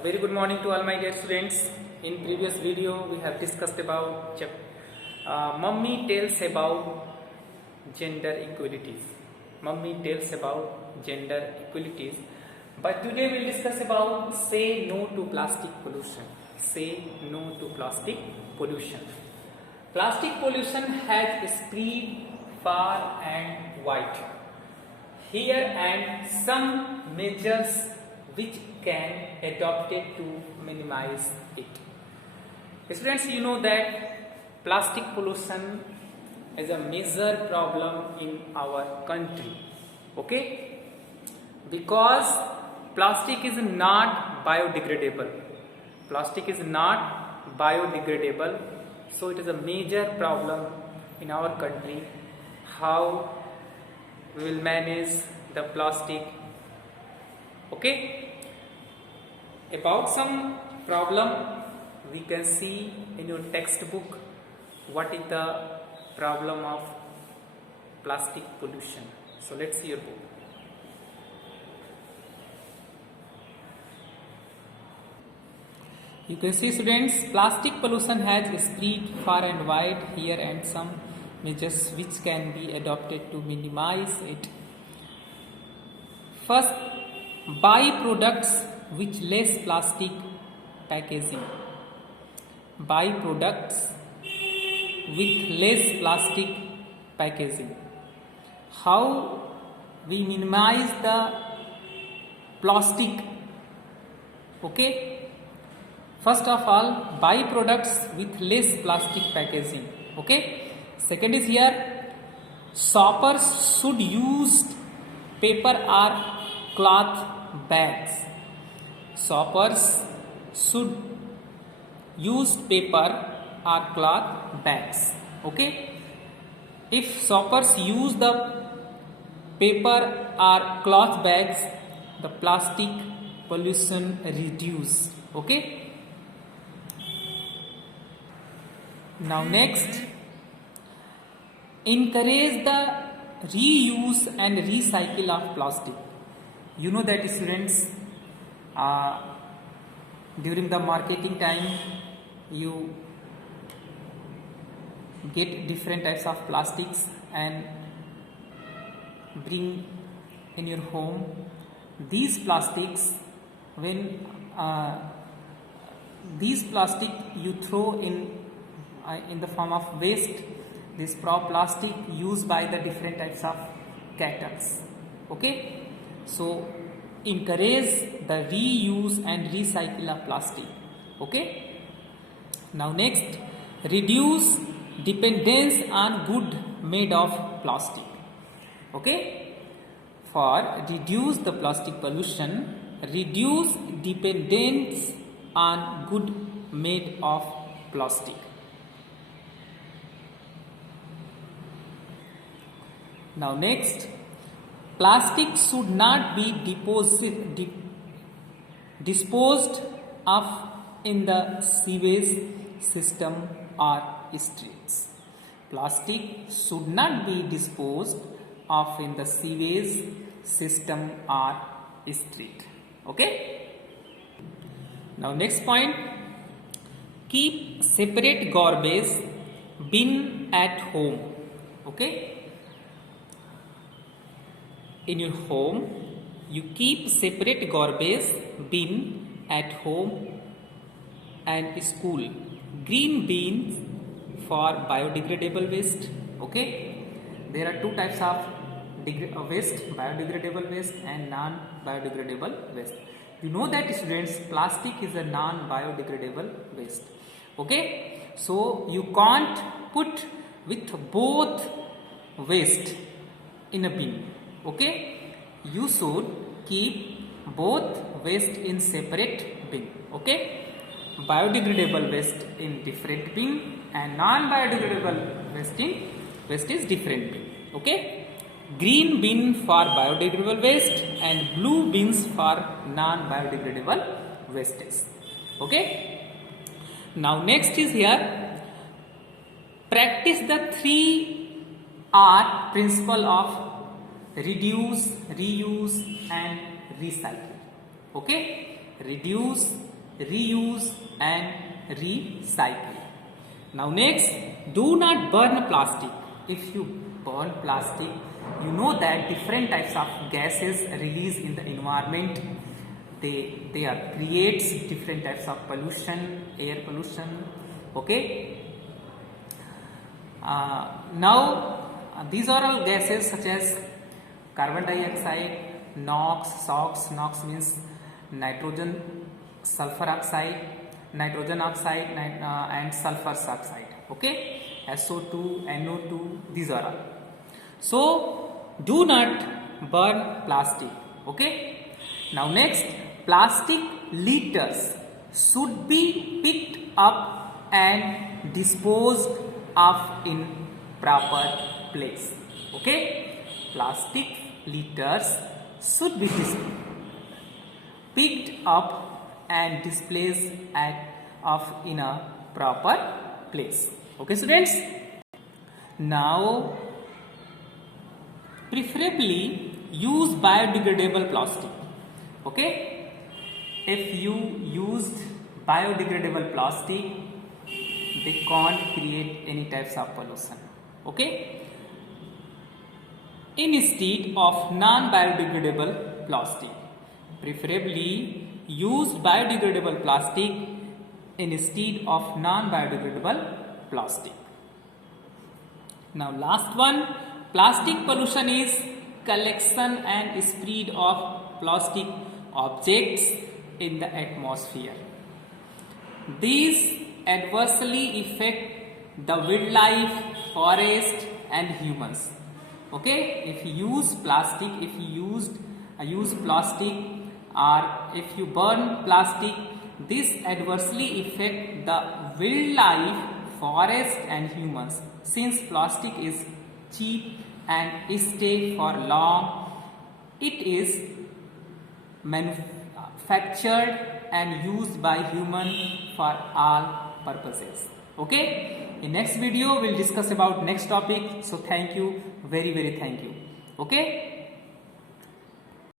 A very good morning to all my dear students. In previous video we have discussed about mummy tales about gender equalities. Mummy tales about gender equalities. But today we will discuss about say no to plastic pollution. Say no to plastic pollution. Plastic pollution has spread far and wide. Here and some measures which can adopted to minimize it. Students, you know that plastic pollution is a major problem in our country. Okay? Because plastic is not biodegradable. Plastic is not biodegradable. So it is a major problem in our country. How we will manage the plastic. Okay? About some problem we can see in your textbook what is the problem of plastic pollution. So let's see your book. You can see, students, plastic pollution has spread far and wide here and some measures which can be adopted to minimize it. First, buy products with less plastic packaging. Buy products with less plastic packaging. How we minimize the plastic? Okay. First of all, buy products with less plastic packaging. Okay. Second is here, shoppers should use paper or cloth bags. Shoppers should use paper or cloth bags. Okay. If shoppers use the paper or cloth bags, the plastic pollution reduce. Okay. Now next, encourage the reuse and recycle of plastic. You know that, students, during the marketing time you get different types of plastics and bring in your home. These plastics, when these plastic you throw in the form of waste, this plastic used by the different types of cattle. Okay, so encourage the reuse and recycle of plastic. Okay. Now next, reduce dependence on good made of plastic. Okay. For reduce the plastic pollution, reduce dependence on good made of plastic. Now next, plastic should not be disposed of in the sewage system or streets. Plastic should not be disposed of in the sewage system or street. Okay. Now next point, keep separate garbage bin at home. Okay. In your home, you keep separate garbage bin at home and school. Green bins for biodegradable waste. Okay, there are two types of waste: biodegradable waste and non-biodegradable waste. You know that, students, plastic is a non-biodegradable waste. Okay, so you can't put with both waste in a bin. Okay, you should keep both waste in separate bin. Okay, biodegradable waste in different bin and non-biodegradable waste is different bin. Okay, green bin for biodegradable waste and blue bins for non-biodegradable wastes. Okay, now next is here, practice the 3R principle of reduce, reuse and recycle. Okay, reduce, reuse and recycle. Now next, do not burn plastic. If you burn plastic, you know that different types of gases released in the environment. They are creates different types of pollution, air pollution. Okay. These are all gases such as carbon dioxide, NOx, SOx. NOx means nitrogen, sulfur oxide, nitrogen oxide, and sulfur oxide. Okay, SO2, NO2. These are all. So do not burn plastic. Okay. Now next, plastic litters should be picked up and disposed of in proper place. Okay, plastic litters should be picked up and displaced in a proper place. Okay, students. Now, preferably use biodegradable plastic. Okay, if you used biodegradable plastic, they can't create any types of pollution. Okay, instead of non-biodegradable plastic, preferably use biodegradable plastic instead of non-biodegradable plastic. Now last one, plastic pollution is collection and spread of plastic objects in the atmosphere. These adversely affect the wildlife, forest and humans. Okay, if you use plastic, if you use plastic, or if you burn plastic, this adversely affect the wildlife, forest and humans. Since plastic is cheap and stay for long, it is manufactured and used by human for all purposes. Okay, in next video we'll discuss about next topic. So thank you, very thank you. Okay.